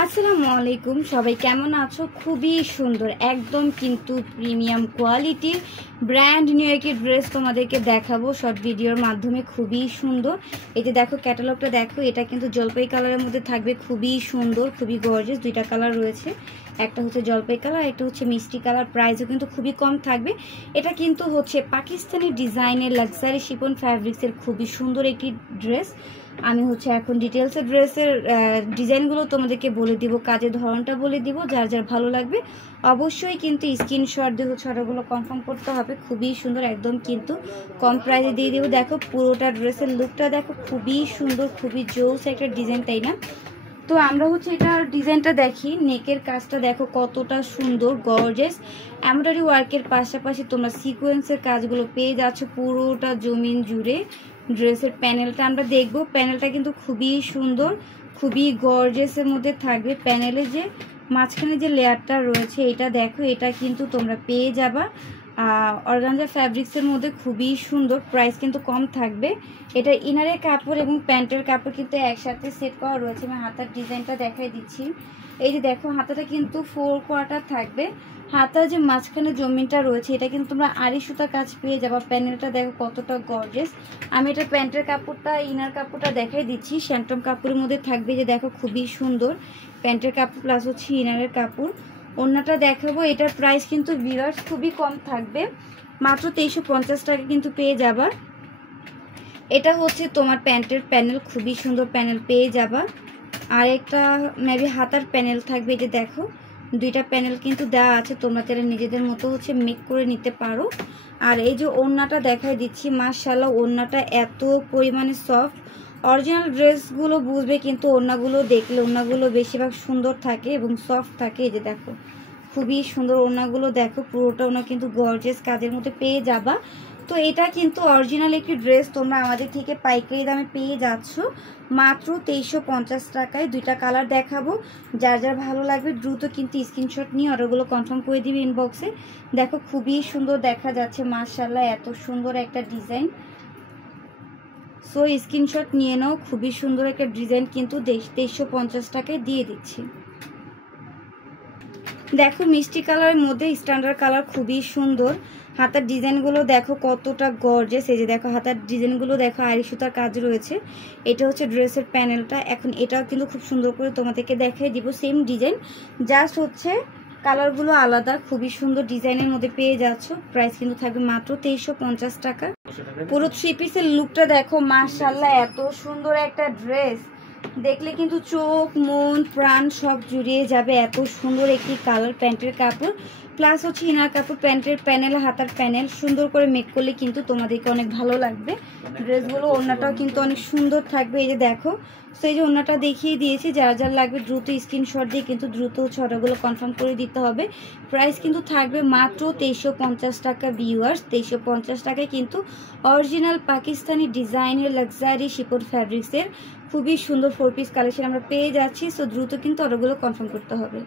আসসালামু আলাইকুম, সবাই কেমন আছো? খুবই সুন্দর, একদম কিন্তু প্রিমিয়াম কোয়ালিটির ব্র্যান্ড নিউ একটা ড্রেস তোমাদেরকে দেখাবো শর্ট ভিডিওর মাধ্যমে। খুবই সুন্দর। এই যে দেখো ক্যাটালগটা দেখো, এটা কিন্তু জলপাই কালারের মধ্যে থাকবে। খুবই সুন্দর, খুবই গর্জিয়াস। দুইটা কালার রয়েছে, একটা হচ্ছে জলপাই কালার, একটা হচ্ছে মিষ্টি কালার। প্রাইসও কিন্তু খুবই কম থাকবে। এটা কিন্তু হচ্ছে পাকিস্তানি ডিজাইনের লাক্সারি শিফন ফ্যাব্রিক্সের খুবই সুন্দর একটি ড্রেস। আমি হচ্ছে এখন ডিটেলসের ড্রেসের ডিজাইনগুলো তোমাদেরকে বলে দিব, কাজের ধরনটা বলে দিব। যার যার ভালো লাগবে অবশ্যই কিন্তু স্ক্রিনশট দিয়ে হচ্ছে অর্ডারগুলো কনফার্ম করতে হবে। খুবই সুন্দর, একদম কিন্তু কম প্রাইসে দিয়ে দেবো। দেখো পুরোটা ড্রেসের লুকটা দেখো, খুবই সুন্দর, খুবই জোস একটা ডিজাইন, তাই না? তো আমরা হচ্ছে এটার ডিজাইনটা দেখি। নেকের কাজটা দেখো কতটা সুন্দর, গর্জিয়াস এমব্রয়ডারি ওয়ার্কের পাশাপাশি তোমরা সিকোয়েন্সের কাজগুলো পেয়ে যাচ্ছ পুরোটা জমিন জুড়ে। ড্রেসের প্যানেলটা আমরা দেখব। প্যানেলটা কিন্তু খুবই সুন্দর, খুবই গর্জিয়াসের মধ্যে থাকবে। প্যানেলে যে মাঝখানে যে লেয়ারটা রয়েছে এটা দেখো, এটা কিন্তু তোমরা পেয়ে যাবা অর্গানজা ফ্যাব্রিক্সের মধ্যে। খুবই সুন্দর, প্রাইস কিন্তু কম থাকবে। এটা ইনারের কাপড় এবং প্যান্টের কাপড় কিন্তু একসাথে সেট করা রয়েছে। আমি হাতার ডিজাইনটা দেখাই দিচ্ছি। এই যে দেখো হাতাটা কিন্তু 4 কোয়ার্টার থাকবে। হাতার যে মাঝখানে জমিনটা রয়েছে এটা কিন্তু তোমরা আড়ি সুতা কাজ পেয়ে যাবা। প্যানেলটা দেখো কতটা গর্জিয়াস। আমি এটা প্যান্টের কাপড়টা ইনার কাপড়টা দেখাই দিচ্ছি। শ্যান্টম কাপড়ের মধ্যে থাকবে, যে দেখো খুবই সুন্দর প্যান্টের কাপড় প্লাস হচ্ছে ইনারের কাপড়। ওড়নাটা দেখাবো। এটার প্রাইস কিন্তু ভিউয়ার্স খুবই কম থাকবে, মাত্র 2350 টাকা কিন্তু পেয়ে যাবা। এটা হচ্ছে তোমার প্যান্টের প্যানেল, খুবই সুন্দর প্যানেল পেয়ে যাবা। আর একটা মেবি হাতার প্যানেল থাকবে। এই যে দেখো দুইটা প্যানেল কিন্তু দেওয়া আছে, তোমরা তারা নিজেদের মতো হচ্ছে মেক করে নিতে পারো। আর এই যে ওড়নাটা দেখাই দিচ্ছি, মাশাআল্লাহ ওড়নাটা এত পরিমাণে সফট। অরিজিনাল ড্রেসগুলো বুঝবে, কিন্তু ওড়নাগুলো দেখলে ওড়নাগুলো বেশিরভাগ সুন্দর থাকে এবং সফট থাকে। এই যে দেখো খুবই সুন্দর ওড়নাগুলো দেখো, পুরোটা ওড়না কিন্তু গর্জিয়াস কাজের মধ্যে পেয়ে যাবা। তো এটা কিন্তু অরিজিনাল একটি ড্রেস, তোমরা আমাদের থেকে পাইকারি দামে পেয়ে যাচ্ছ মাত্র 2350 টাকায়। দুইটা কালার দেখাবো, যার যার ভালো লাগবে দ্রুত কিন্তু স্ক্রিনশট নিয়ে অর্ডারগুলো কনফার্ম করে দিবে ইনবক্সে। দেখো খুবই সুন্দর দেখা যাচ্ছে, মাশাআল্লাহ এত সুন্দর একটা ডিজাইন। সো স্ক্রিনশট নিয়ে নাও, খুবই সুন্দর একটা ডিজাইন কিন্তু 2350 টাকায় দিয়ে দিচ্ছি। দেখো মিষ্টি কালারের মধ্যে স্ট্যান্ডার্ড কালার, খুবই সুন্দর। হাতার ডিজাইনগুলো দেখো কতটা গর্জিয়াস। এই যে দেখো হাতার ডিজাইনগুলো দেখো আড়ি সুতার কাজ রয়েছে। এটা হচ্ছে ড্রেসের প্যানেলটা। এখন এটাও কিন্তু খুব সুন্দর করে তোমাদেরকে দেখাই দিব, সেম ডিজাইন, জাস্ট হচ্ছে কালারগুলো আলাদা। খুবই সুন্দর ডিজাইনের মধ্যে পেয়ে যাচ্ছ। প্রাইস কিন্তু থাকবে মাত্র 2350 টাকা। পুরো 3 পিসের লুকটা দেখো, মাশাআল্লাহ এত সুন্দর একটা ড্রেস, দেখলে কিন্তু চোখ মন প্রাণ সব জুড়িয়ে যাবে। এত সুন্দর একটি কালার, প্যান্টের কাপড় প্লাস হচ্ছে ইনার কাপড়, প্যান্টের প্যানেল হাতার প্যানেল সুন্দর করে মেক করলে কিন্তু তোমাদেরকে অনেক ভালো লাগবে ড্রেসগুলো। ওড়নাটাও কিন্তু অনেক সুন্দর থাকবে। এই যে দেখো, তো এই যে ওড়নাটা দেখিয়ে দিয়েছি। যার যার লাগবে দ্রুত স্ক্রিনশট দিয়ে কিন্তু দ্রুত অর্ডারগুলো কনফার্ম করে দিতে হবে। প্রাইস কিন্তু থাকবে মাত্র 2350 টাকা ভিউয়ার্স। 2350 টাকায় কিন্তু অরিজিনাল পাকিস্তানি ডিজাইনের লাক্সারি শিফন ফ্যাব্রিক্সের খুবই সুন্দর 4 পিস কালেকশন আমরা পেয়ে যাচ্ছি। সো দ্রুত কিন্তু অর্ডারগুলো কনফার্ম করতে হবে।